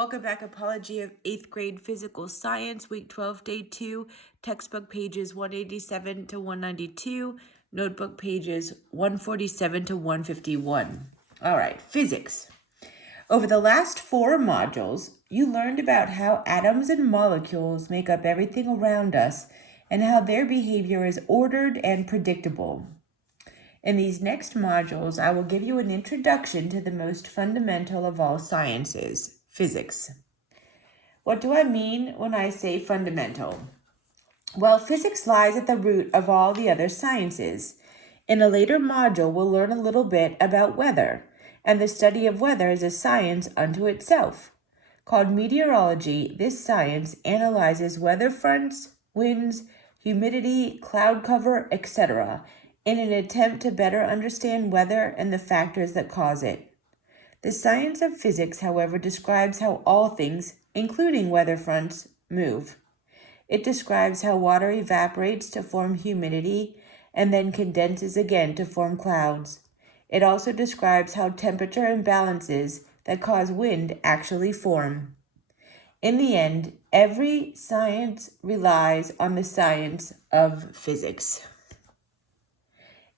Welcome back, Apologia of 8th grade Physical Science, Week 12, Day 2, textbook pages 187 to 192, notebook pages 147 to 151. All right, physics. Over the last 4 modules, you learned about how atoms and molecules make up everything around us and how their behavior is ordered and predictable. In these next modules, I will give you an introduction to the most fundamental of all sciences, physics. What do I mean when I say fundamental? Well, physics lies at the root of all the other sciences. In a later module, we'll learn a little bit about weather, and the study of weather is a science unto itself. Called meteorology, this science analyzes weather fronts, winds, humidity, cloud cover, etc., in an attempt to better understand weather and the factors that cause it. The science of physics, however, describes how all things, including weather fronts, move. It describes how water evaporates to form humidity and then condenses again to form clouds. It also describes how temperature imbalances that cause wind actually form. In the end, every science relies on the science of physics.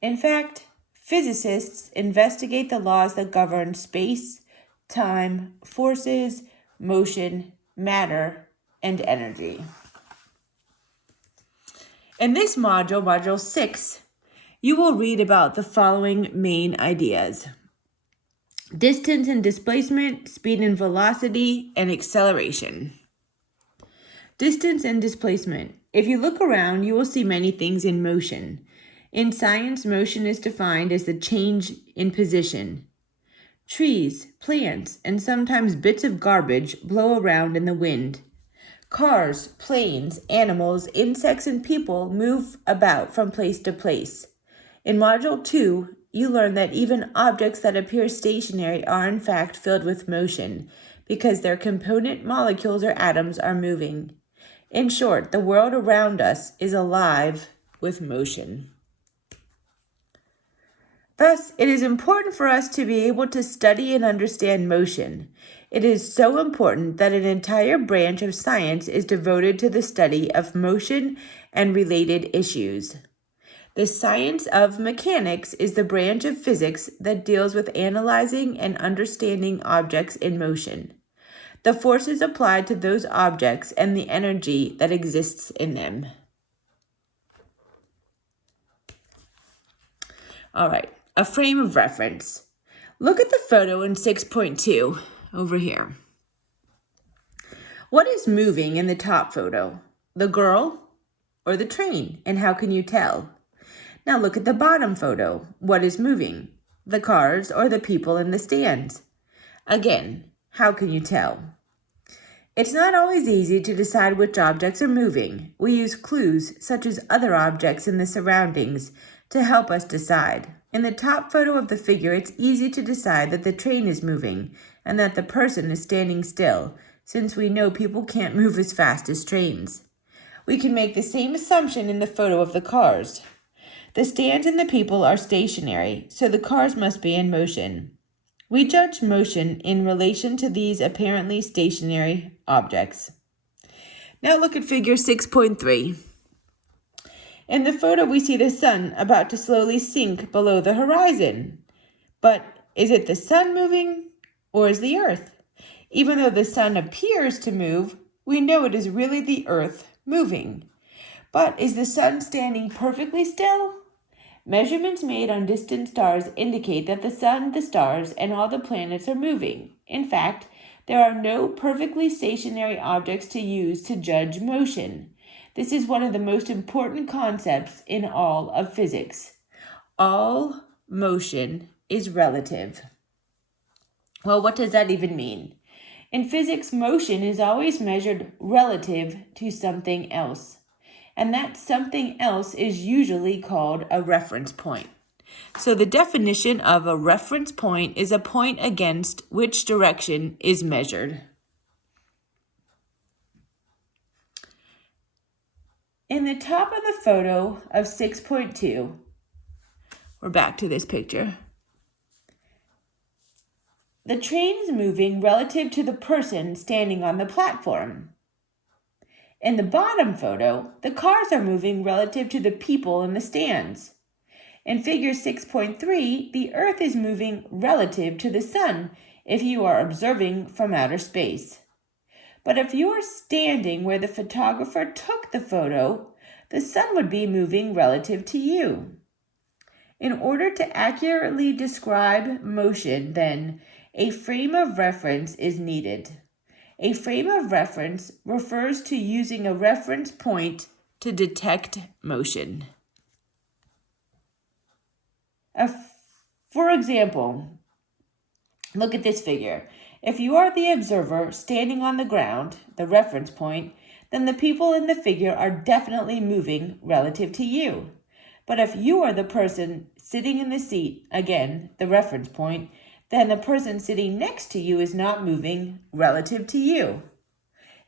In fact, physicists investigate the laws that govern space, time, forces, motion, matter, and energy. In this module, Module 6, you will read about the following main ideas: distance and displacement, speed and velocity, and acceleration. Distance and displacement. If you look around, you will see many things in motion. In science, motion is defined as the change in position. Trees, plants, and sometimes bits of garbage blow around in the wind. Cars, planes, animals, insects, and people move about from place to place. In Module 2, you learn that even objects that appear stationary are in fact filled with motion because their component molecules or atoms are moving. In short, the world around us is alive with motion. Thus, it is important for us to be able to study and understand motion. It is so important that an entire branch of science is devoted to the study of motion and related issues. The science of mechanics is the branch of physics that deals with analyzing and understanding objects in motion, the forces applied to those objects, and the energy that exists in them. All right. A frame of reference. Look at the photo in 6.2 over here. What is moving in the top photo? The girl or the train? And how can you tell? Now look at the bottom photo. What is moving? The cars or the people in the stands? Again, how can you tell? It's not always easy to decide which objects are moving. We use clues such as other objects in the surroundings to help us decide. In the top photo of the figure, it's easy to decide that the train is moving and that the person is standing still, since we know people can't move as fast as trains. We can make the same assumption in the photo of the cars. The stands and the people are stationary, so the cars must be in motion. We judge motion in relation to these apparently stationary objects. Now look at figure 6.3. In the photo, we see the sun about to slowly sink below the horizon. But is it the sun moving or is the earth? Even though the sun appears to move, we know it is really the earth moving. But is the sun standing perfectly still? Measurements made on distant stars indicate that the sun, the stars, and all the planets are moving. In fact, there are no perfectly stationary objects to use to judge motion. This is one of the most important concepts in all of physics. All motion is relative. Well, what does that even mean? In physics, motion is always measured relative to something else. And that something else is usually called a reference point. So the definition of a reference point is a point against which direction is measured. In the top of the photo of 6.2, we're back to this picture. the train is moving relative to the person standing on the platform. In the bottom photo, the cars are moving relative to the people in the stands. In figure 6.3, the Earth is moving relative to the sun if you are observing from outer space. But if you are standing where the photographer took the photo, the sun would be moving relative to you. In order to accurately describe motion, then, a frame of reference is needed. A frame of reference refers to using a reference point to detect motion. For example, look at this figure. If you are the observer standing on the ground, the reference point, then the people in the figure are definitely moving relative to you. But if you are the person sitting in the seat, again, the reference point, then the person sitting next to you is not moving relative to you.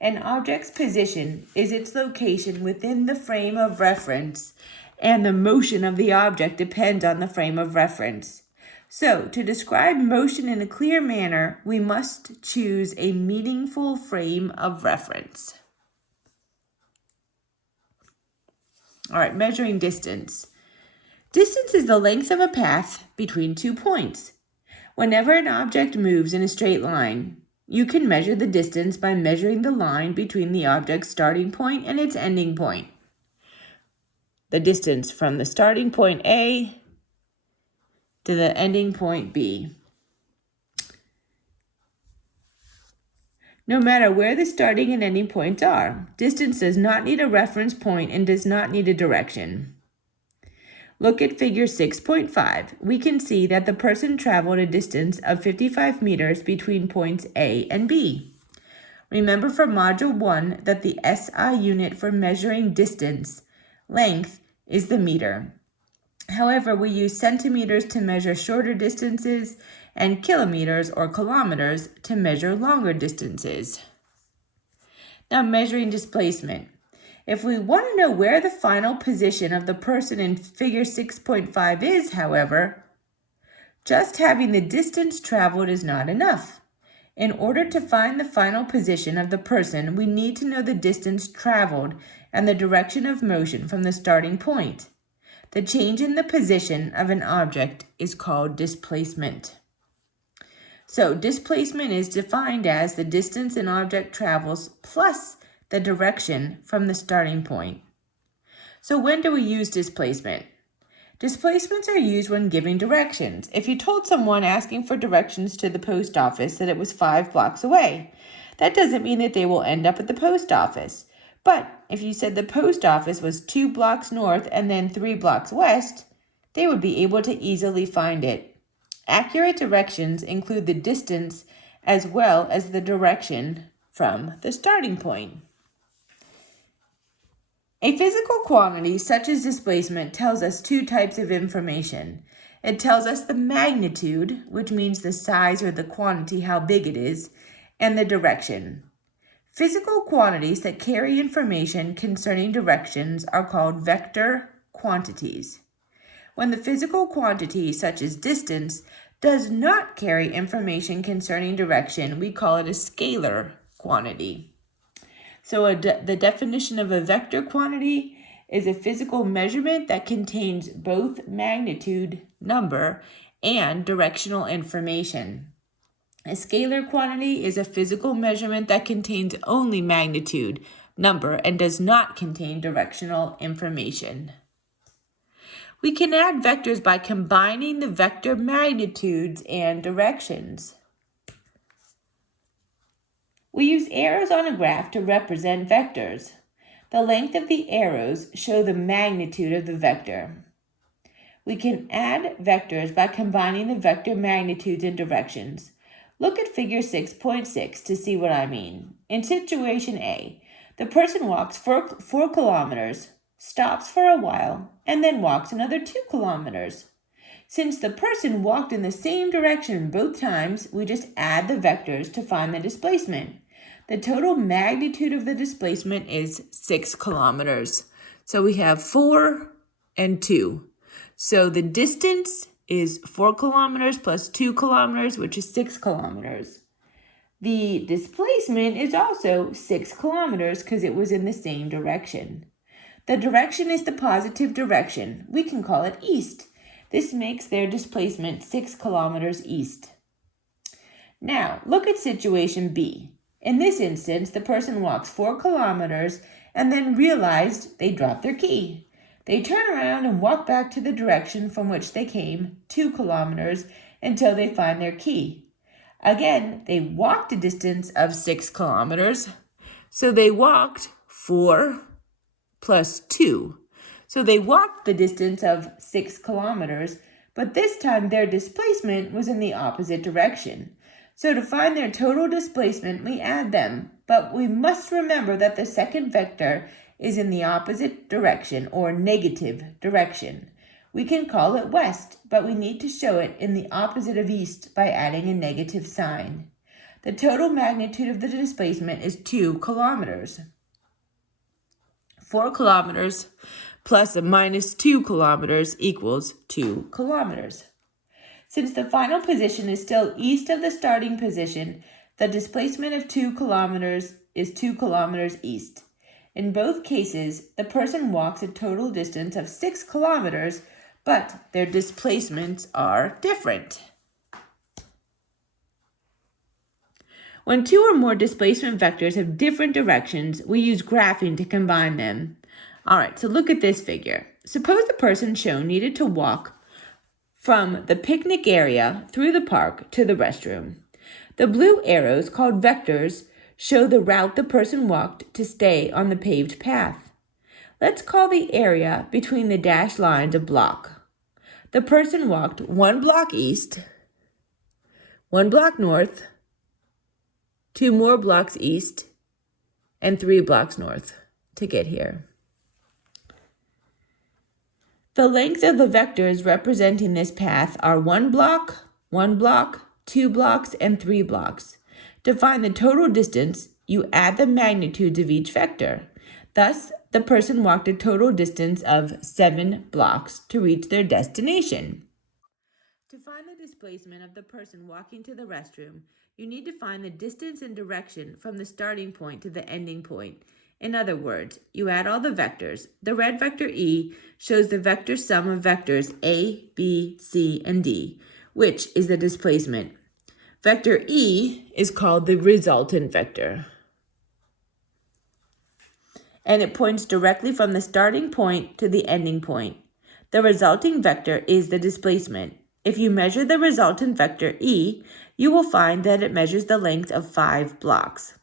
An object's position is its location within the frame of reference, and the motion of the object depends on the frame of reference. So, to describe motion in a clear manner, we must choose a meaningful frame of reference. All right, measuring distance. Distance is the length of a path between 2 points. Whenever an object moves in a straight line, you can measure the distance by measuring the line between the object's starting point and its ending point. The distance from the starting point A to the ending point B. No matter where the starting and ending points are, distance does not need a reference point and does not need a direction. Look at figure 6.5. We can see that the person traveled a distance of 55 meters between points A and B. Remember from Module 1 that the SI unit for measuring distance, length, is the meter. However, we use centimeters to measure shorter distances and kilometers or kilometers to measure longer distances. Now, measuring displacement. If we want to know where the final position of the person in figure 6.5 is, however, just having the distance traveled is not enough. In order to find the final position of the person, we need to know the distance traveled and the direction of motion from the starting point. The change in the position of an object is called displacement. So, displacement is defined as the distance an object travels plus the direction from the starting point. So, when do we use displacement? Displacements are used when giving directions. If you told someone asking for directions to the post office that it was 5 blocks away, that doesn't mean that they will end up at the post office. But if you said the post office was 2 blocks north and then 3 blocks west, they would be able to easily find it. Accurate directions include the distance as well as the direction from the starting point. A physical quantity such as displacement tells us 2 types of information. It tells us the magnitude, which means the size or the quantity, how big it is, and the direction. Physical quantities that carry information concerning directions are called vector quantities. When the physical quantity, such as distance, does not carry information concerning direction, we call it a scalar quantity. So the definition of a vector quantity is a physical measurement that contains both magnitude, number, and directional information. A scalar quantity is a physical measurement that contains only magnitude, number, and does not contain directional information. We can add vectors by combining the vector magnitudes and directions. We use arrows on a graph to represent vectors. The length of the arrows show the magnitude of the vector. We can add vectors by combining the vector magnitudes and directions. Look at figure 6.6 to see what I mean. In situation A, the person walks 4 kilometers, stops for a while, and then walks another 2 kilometers. Since the person walked in the same direction both times, we just add the vectors to find the displacement. The total magnitude of the displacement is 6 kilometers. So we have 4 and 2. So the distance is 4 kilometers plus 2 kilometers, which is 6 kilometers. The displacement is also 6 kilometers because it was in the same direction. The direction is the positive direction. We can call it east. This makes their displacement 6 kilometers east. Now, look at situation B. In this instance, the person walks 4 kilometers and then realized they dropped their key. They turn around and walk back to the direction from which they came, 2 kilometers, until they find their key. Again, they walked a distance of 6 kilometers, so they walked 4 plus 2. So they walked the distance of 6 kilometers, but this time their displacement was in the opposite direction. So to find their total displacement, we add them, but we must remember that the second vector is in the opposite direction or negative direction. We can call it west, but we need to show it in the opposite of east by adding a negative sign. The total magnitude of the displacement is 2 kilometers. 4 kilometers plus a minus 2 kilometers equals 2 kilometers. Since the final position is still east of the starting position, the displacement of 2 kilometers is 2 kilometers east. In both cases, the person walks a total distance of 6 kilometers, but their displacements are different. When 2 or more displacement vectors have different directions, we use graphing to combine them. All right, so look at this figure. Suppose the person shown needed to walk from the picnic area through the park to the restroom. The blue arrows, called vectors, show the route the person walked to stay on the paved path. Let's call the area between the dashed lines a block. The person walked 1 block east, 1 block north, 2 more blocks east, and 3 blocks north to get here. The length of the vectors representing this path are 1 block, 2 blocks, and 3 blocks. To find the total distance, you add the magnitudes of each vector. Thus, the person walked a total distance of 7 blocks to reach their destination. To find the displacement of the person walking to the restroom, you need to find the distance and direction from the starting point to the ending point. In other words, you add all the vectors. The red vector E shows the vector sum of vectors A, B, C, and D, which is the displacement. Vector E is called the resultant vector, and it points directly from the starting point to the ending point. The resulting vector is the displacement. If you measure the resultant vector E, you will find that it measures the length of 5 blocks.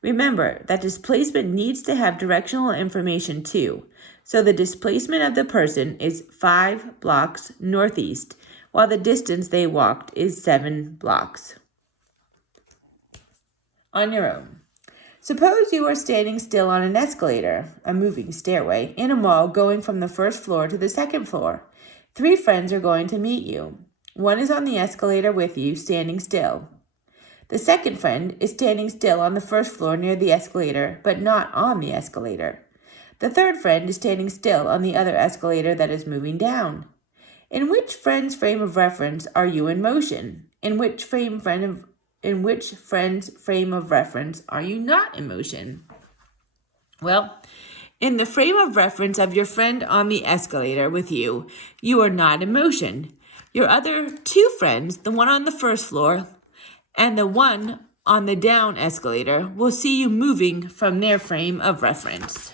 Remember that displacement needs to have directional information too, so the displacement of the person is 5 blocks northeast, while the distance they walked is 7 blocks. On your own. Suppose you are standing still on an escalator, a moving stairway, in a mall going from the first floor to the second floor. 3 friends are going to meet you. One is on the escalator with you, standing still. The second friend is standing still on the first floor near the escalator, but not on the escalator. The third friend is standing still on the other escalator that is moving down. In which friend's frame of reference are you in motion? In which friend's frame of reference are you not in motion? Well, in the frame of reference of your friend on the escalator with you, you are not in motion. Your other 2 friends, the one on the first floor and the one on the down escalator, will see you moving from their frame of reference.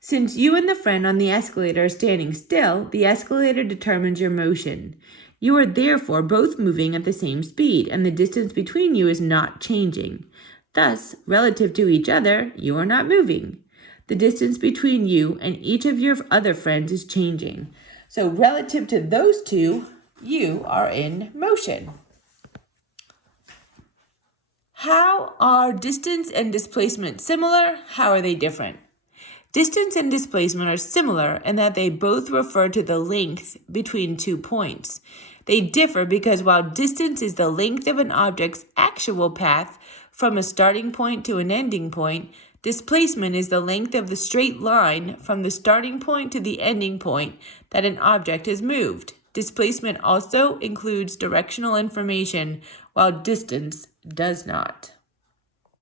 Since you and the friend on the escalator are standing still, the escalator determines your motion. You are therefore both moving at the same speed, and the distance between you is not changing. Thus, relative to each other, you are not moving. The distance between you and each of your other friends is changing. So relative to those 2, you are in motion. How are distance and displacement similar? How are they different? Distance and displacement are similar in that they both refer to the length between 2 points. They differ because while distance is the length of an object's actual path from a starting point to an ending point, displacement is the length of the straight line from the starting point to the ending point that an object has moved. Displacement also includes directional information, while distance does not.